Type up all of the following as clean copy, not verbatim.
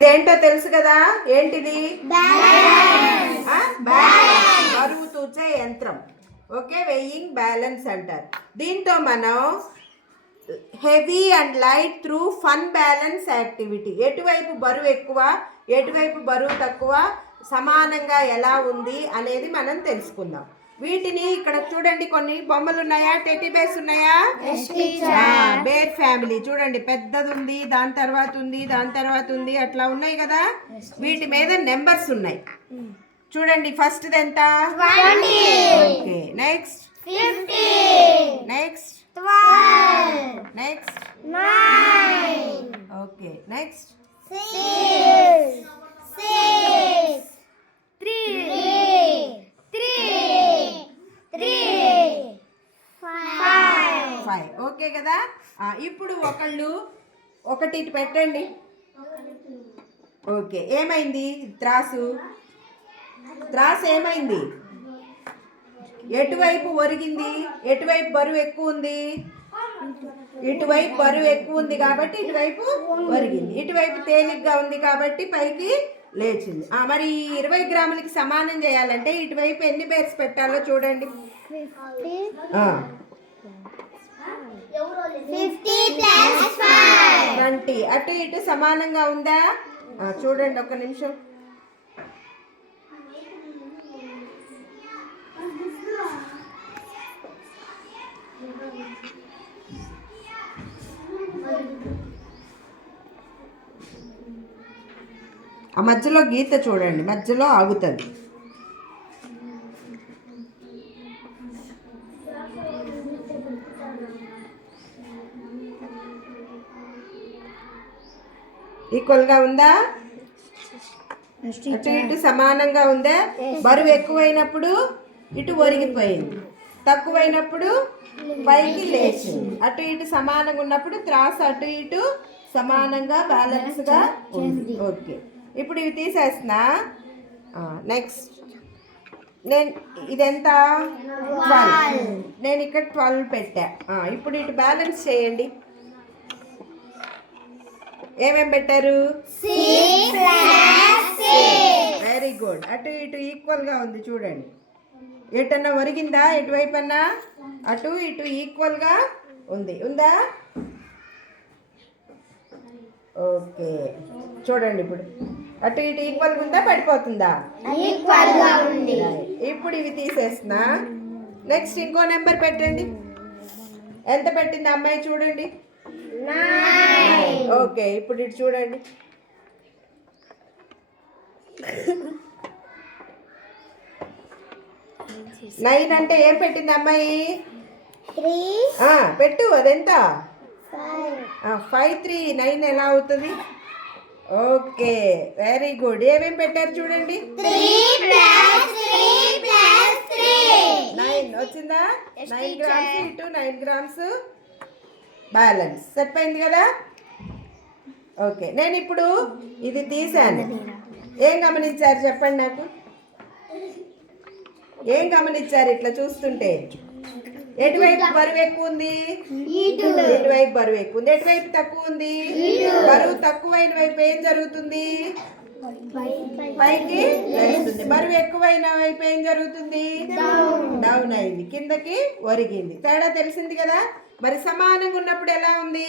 ఇదేంటో తెలుసు కదా, ఏంటిది? బరువు తూచే యంత్రం. ఓకే, వెయింగ్ బ్యాలెన్స్ అంటారు. దీంతో మనం heavy and light through fun balance activity, ఎటువైపు బరువు ఎక్కువ ఎటువైపు బరువు తక్కువ సమానంగా ఎలా ఉంది అనేది మనం తెలుసుకుందాం. వీటిని ఇక్కడ చూడండి, కొన్ని బొమ్మలు ఉన్నాయా, టెడ్డీ బేర్స్ ఉన్నాయా? బేర్ ఫ్యామిలీ చూడండి, పెద్దది ఉంది, దాని తర్వాత ఉంది, దాని తర్వాత ఉంది, అట్లా ఉన్నాయి కదా. వీటి మీద నెంబర్స్ ఉన్నాయి చూడండి. ఫస్ట్ ఎంత? Okay, next next next okay, next 5. Okay కదా. ఇప్పుడు ఒకటి పెట్టండి. ఓకే, ఏమైంది? త్రాసు ఏమైంది? ఎటువైపు ఒరిగింది? ఎటువైపు బరువు ఎక్కువ ఉంది? ఇటువైపు బరువు ఎక్కువ ఉంది కాబట్టి ఇటువైపు ఒరిగింది. ఇటువైపు తేలిగ్గా ఉంది కాబట్టి పైకి లేచింది. మరి 20 గ్రాములకి సమానం చేయాలంటే ఇటువైపు ఎన్ని బేర్స్ పెట్టాలో చూడండి. 20. అటు ఇటు సమానంగా ఉందా? చూడండి, ఒక్క నిమిషం. ఆ మధ్యలో గీత చూడండి, మధ్యలో ఆగుతుంది. ఈక్వల్గా ఉందా? అటు ఇటు సమానంగా ఉందా? బరువు ఎక్కువైనప్పుడు ఇటు ఒరిగిపోయింది, తక్కువైనప్పుడు పైకి లేచింది. అటు ఇటు సమానంగా ఉన్నప్పుడు త్రాసు అటు ఇటు సమానంగా బ్యాలెన్స్గా ఉంది. ఓకే, ఇప్పుడు ఇవి తీసేస్తున్నా. నెక్స్ట్ ఇదెంత? 12. నేను ఇక్కడ 12 పెట్టా. ఇప్పుడు ఇటు బ్యాలెన్స్ చేయండి. ఏమేం పెట్టారు? Very good. అటు ఇటు ఈక్వల్గా ఉంది చూడండి. ఎటన్నా ఒరిగిందా? ఎటువైపు అన్నా? అటు ఇటు ఈక్వల్గా ఉందా? ఓకే, చూడండి. ఇప్పుడు అటు ఇటు ఈక్వల్గా ఉందా, పడిపోతుందా? ఇప్పుడు ఇవి తీసేస్తున్నా. నెక్స్ట్ ఇంకో నెంబర్ పెట్టండి. ఎంత పెట్టింది అమ్మాయి చూడండి? 9. ఓకే, ఇప్పుడు ఇటు చూడండి. నైన్ అంటే ఏం పెట్టింది అమ్మాయి? 3. పెట్టు, అదెంత? 5. 3. 9 ఎలా అవుతుంది? Okay, very good. ఏమేం పెట్టారు చూడండి. 9 వచ్చిందా? 9 గ్రామ్స్ ఇటు 9 గ్రామ్స్ బ్యాలెన్స్ సెట్ అయింది కదా. ఓకే, నేను ఇప్పుడు ఇది తీసాను. ఏం గమనించారు చెప్పండి నాకు? ఏం గమనించారు ఇట్లా చూస్తుంటే? ఎటువైపు బరువు ఎక్కువ ఉంది? ఎటువైపు బరువు ఎక్కువ ఉంది? ఎటువైపు తక్కువ ఉంది? బరువు తక్కువైన వైపు ఏం జరుగుతుంది? పైకి లేస్తుంది. బరువు ఎక్కువైన వైపు ఏం జరుగుతుంది? డౌన్ అయింది, కిందకి ఒరిగింది. తేడా తెలిసింది కదా. మరి సమానంగా ఉన్నప్పుడు ఎలా ఉంది?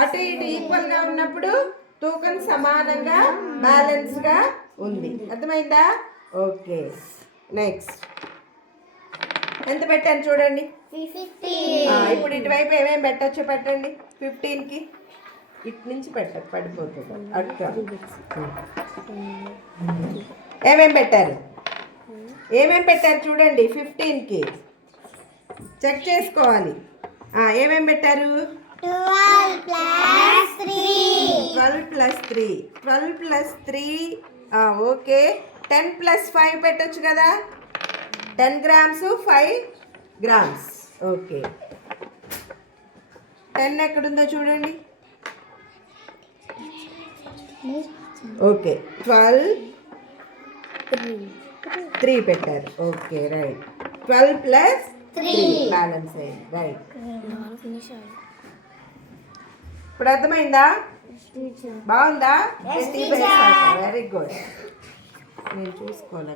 అటు ఇటు ఈక్వల్గా ఉన్నప్పుడు తూకం సమానంగా బ్యాలెన్స్గా ఉంది. అర్థమైందా? ఓకే, నెక్స్ట్ ఎంత పెట్టాను చూడండి. 15. ఇప్పుడు ఇటువైపు ఏమేమి పెట్టచ్చు పెట్టండి. 15కి ఇటు నుంచి పెట్టదు, పడిపోతుంది. అట్లా ఏమేమి పెట్టారు చూడండి. 15కి చెక్ చేసుకోవాలి. ఏమేమి పెట్టారు? 12 + 3. ఓకే, 10 + 5 పెట్టచ్చు కదా. 10 గ్రామ్స్ 5 గ్రామ్స్. ఓకే, 10 ఎక్కడుందో చూడండి. ఓకే, 12 3 పెట్టారు. Okay, right. 12 + 3 బ్యాలెన్స్ అయింది. రైట్. ఇప్పుడు అర్థమైందా? బాగుందా? Yes, teacher. Very good. నేను చూసుకోవాలి